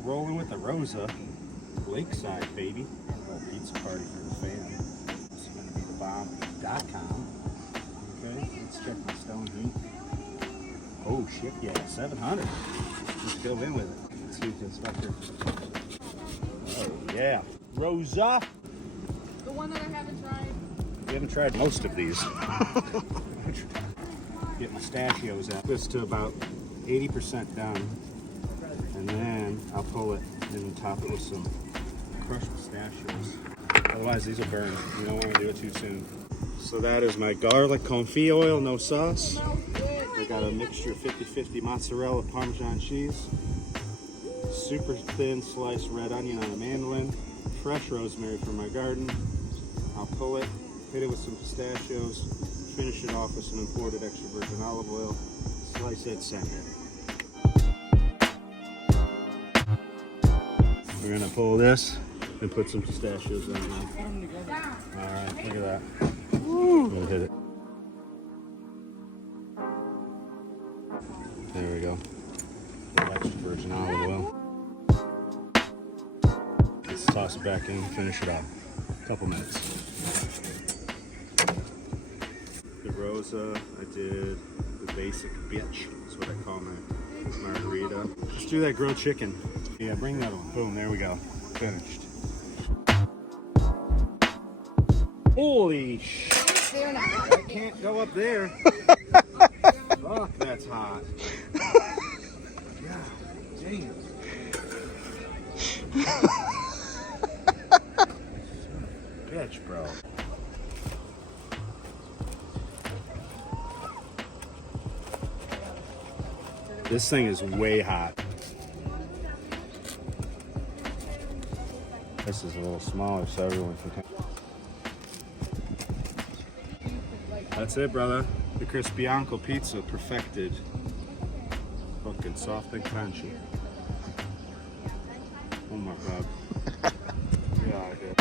rolling with the Rosa Lakeside, baby. A little pizza party for the fam. This is going to be the bomb.com. Okay, let's check my stone heat. Oh shit, yeah, 700. Let's go in with it. Let's see the inspector. Oh yeah, Rosa. The one that I haven't tried. We haven't tried most of these. Get pistachios out. This to about 80% done. And then I'll pull it and top it with some crushed pistachios. Otherwise these will burn. You don't want to do it too soon. So that is my garlic confit oil, no sauce. I got a mixture of 50-50 mozzarella Parmesan cheese. Super thin sliced red onion on a mandolin. Fresh rosemary from my garden. I'll pull it, hit it with some pistachios, finish it off with some imported extra virgin olive oil, slice it, send it. We're gonna pull this and put some pistachios on there. Alright, look at that. Woo. I'm gonna hit it. There we go. A little extra virgin olive oil. Let's toss it back in, finish it off. A couple minutes. The Rosa, I did the basic bitch. That's what I call my margarita. Let's do that grilled chicken. Yeah, bring that on. Boom, there we go. Finished. Holy shit. I can't go up there. Fuck, that's hot. God damn. Bitch, bro. This thing is way hot. This is a little smaller so everyone can come. That's it, brother. The Crispianco pizza perfected. Fucking soft and crunchy. Oh my god. Get out of here.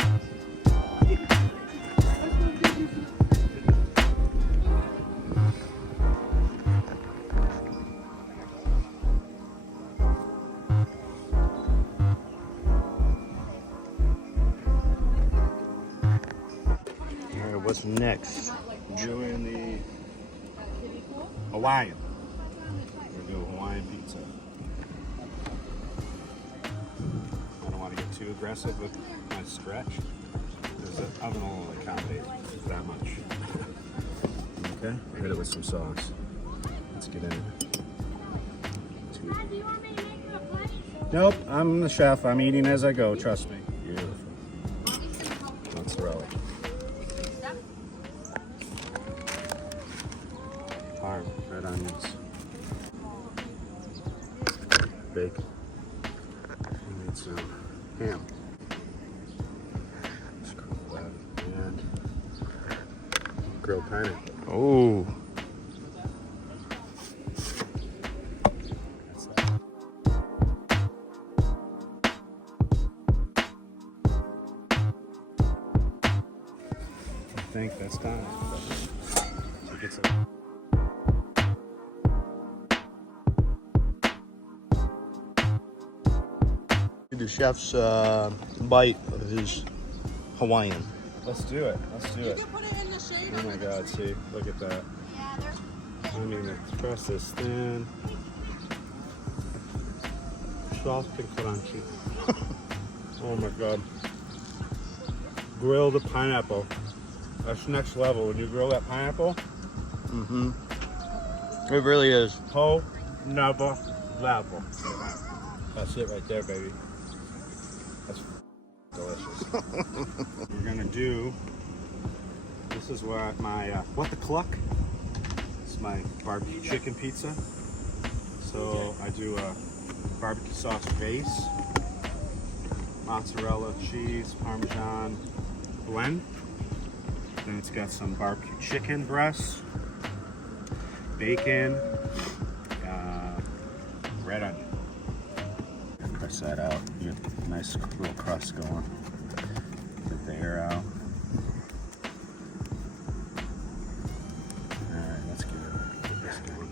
Alright, what's next? Doing the Hawaiian. We're gonna do a Hawaiian pizza. I don't want to get too aggressive with my stretch because the oven will only accommodate that much. Okay, hit it with some sauce. Let's get in it. Nope, I'm the chef. I'm eating as I go, trust me. Beautiful. Mozzarella. Parm, red onions. Bacon. We need some ham. And grilled pineapple. Oh. I think that's time. So it gets a the chef's bite of his Hawaiian. Let's do it. Let's do You it. can put it in the shade. Oh my god, see, look at that. Yeah, there's. I mean, let's press this thin. Soft and crunchy. Oh my god. Grill the pineapple. That's next level. When you grill that pineapple, Mm-hmm. It really is. whole never level. That's it right there, baby. That's delicious. We're gonna do. This is what my what the cluck. It's my barbecue chicken pizza. So I do a barbecue sauce base, mozzarella, cheese, Parmesan blend. Then it's got some barbecue chicken breasts, bacon, red onion. Press that out. Get a nice little crust going. Get the air out. Alright, let's get this going.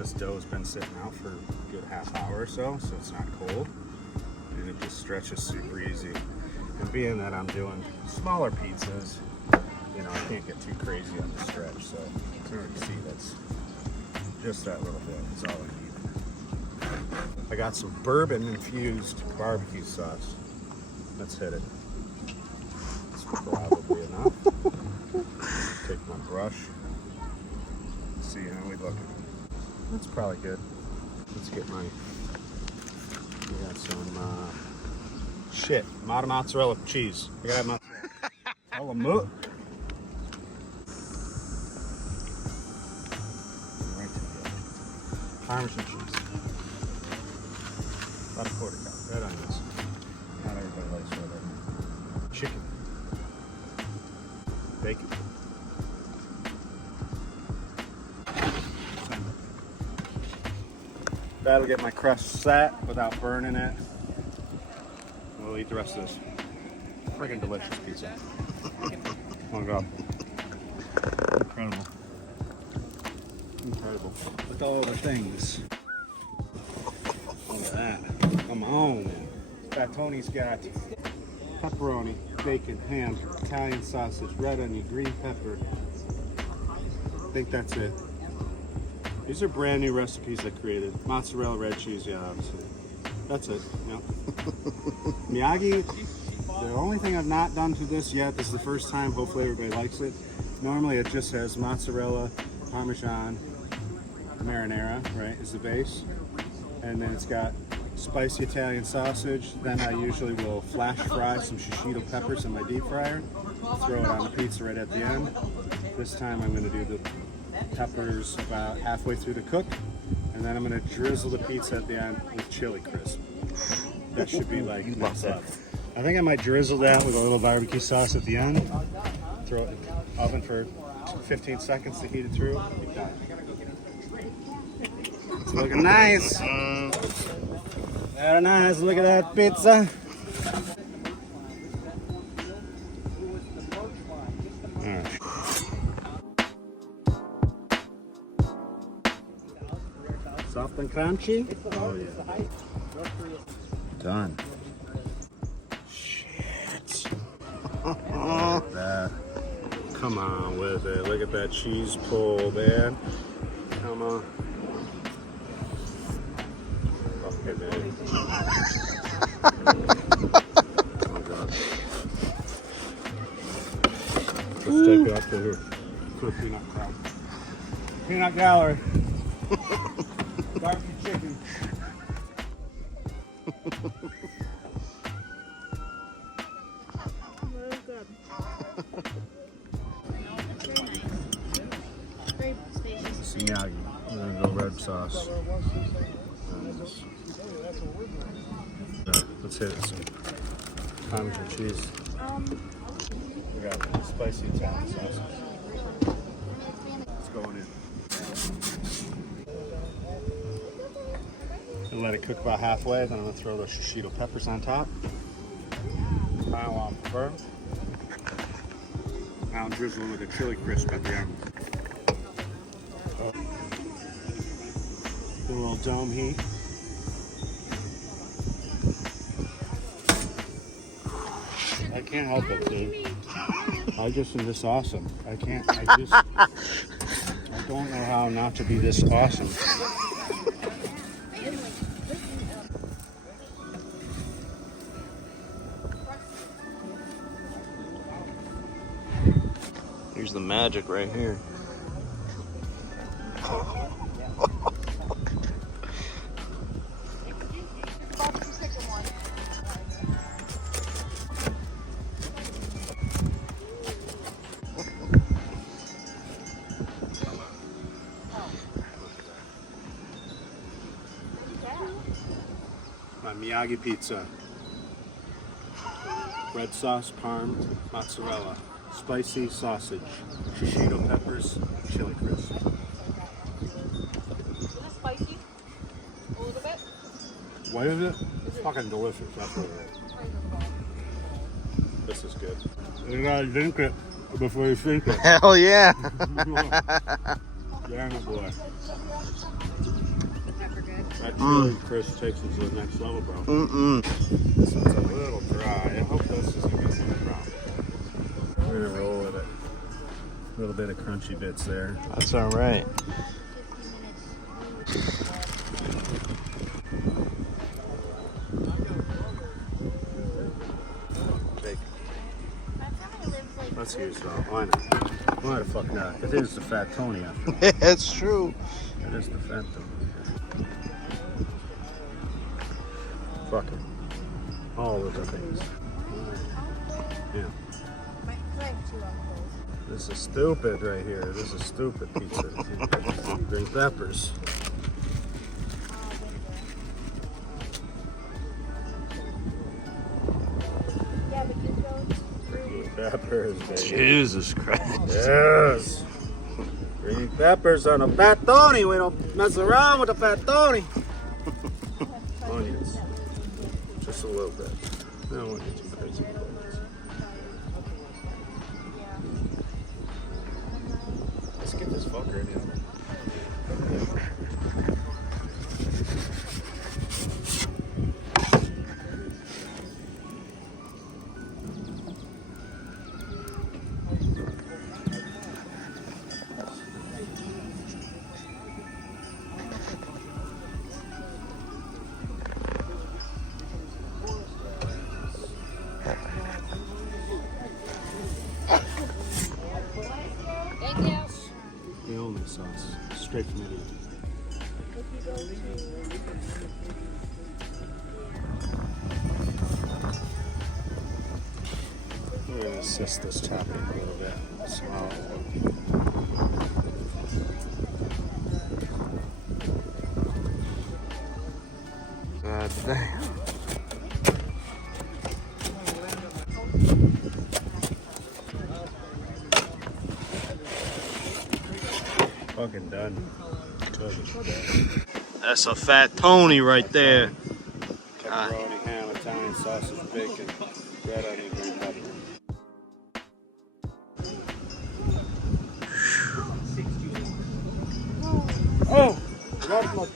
This dough has been sitting out for a good half hour or so it's not cold. And it just stretches super easy. And being that I'm doing smaller pizzas, you know, I can't get too crazy on the stretch. So as you can see, that's just that little bit. That's all I need. I got some bourbon infused barbecue sauce. Let's hit it. It's probably enough. Take my brush. See how we look. That's probably good. Let's get my. We got some mozzarella cheese. I gotta have mozzarella. Right to the edge. Parmesan cheese. About a quarter cup. Red onions. Not everybody likes red onions. Chicken. Bacon. That'll get my crust set without burning it. We'll eat the rest of this friggin' delicious pizza. Oh god. Incredible. Incredible. Look at all the things. Look at that. Come on. Fat Tony's got pepperoni, bacon, ham, Italian sausage, red onion, green pepper. I think that's it. These are brand new recipes I created. Mozzarella, red cheese, yeah, obviously. That's it, yeah. Miyagi, the only thing I've not done to this yet, this is the first time, hopefully everybody likes it. Normally it just has mozzarella, Parmesan, marinara, right, is the base. And then it's got spicy Italian sausage. Then I usually will flash fry some shishito peppers in my deep fryer. Throw it on the pizza right at the end. This time I'm gonna do the peppers about halfway through the cook, and then I'm going to drizzle the pizza at the end with chili crisp. That should be like what's up. I think I might drizzle that with a little barbecue sauce at the end. Throw it in the oven for 15 seconds to heat it through. Be done. It's looking nice. Very nice. Look at that pizza. Soft and crunchy. Oh yeah. Done. Shit. Look at that. Come on with it. Look at that cheese pull, man. Come on. Okay, man. Oh god. Let's take it up to here. Quick peanut crowd. Peanut gallery. Barbecue chicken. Very good. Very spacious. This is Miyagi. We're gonna go red sauce. Let's hit it. Some Parmesan cheese. We got spicy Italian sausage. It's going in. And let it cook about halfway, then I'm going to throw those shishito peppers on top. Pile on first. Now I'm drizzling with a chili crisp at the end. A little dome heat. I can't help it, dude. I just am this awesome. I don't know how not to be this awesome. Here's the magic right here. My Miyagi pizza. Red sauce, parm, mozzarella, spicy sausage, shishito peppers, chili crisp. Is it spicy? A little bit? What is it? It's fucking delicious. That's what it is. This is good. You gotta drink it before you think it. Hell yeah. Yeah, my boy. That chili crisp takes it to the next level, bro. Mm-mm. This one's a little dry. I hope this isn't going to be a problem. We're going to roll with it. A little bit of crunchy bits there. That's all right. Let's use it all. Why not? Why the fuck not? It is the fat Tony after all. That's true. It is the fat Tony. Fuck it. All of the things. Yeah. This is stupid right here. This is stupid pizza. Green peppers. Green peppers, baby. Jesus Christ. Yes. Green peppers on a fat Tony. We don't mess around with a fat Tony. Onions. Just a little bit. I don't want to get too crazy. Let's get this fucker in the oven. Thank you. The only sauce. Straight from Italy. We're going to assist this topping a little bit. Small. God damn. Fucking done. That's a fat Tony right there. Pepperoni, ham, Italian sausage, bacon, red onion, green pepper. Oh! That's my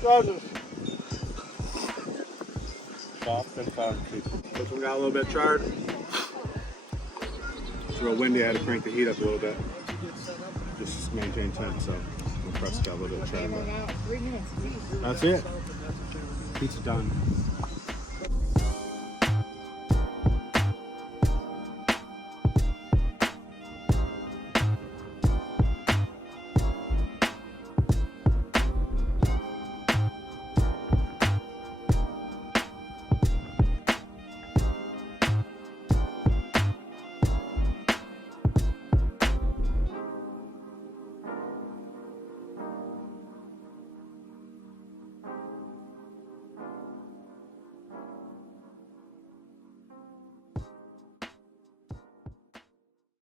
goodness. Soft and funky. This one got a little bit charred. It's real windy. I had to crank the heat up a little bit. Just maintain temp, so the crust got a little bit charred. That's it. Pizza done.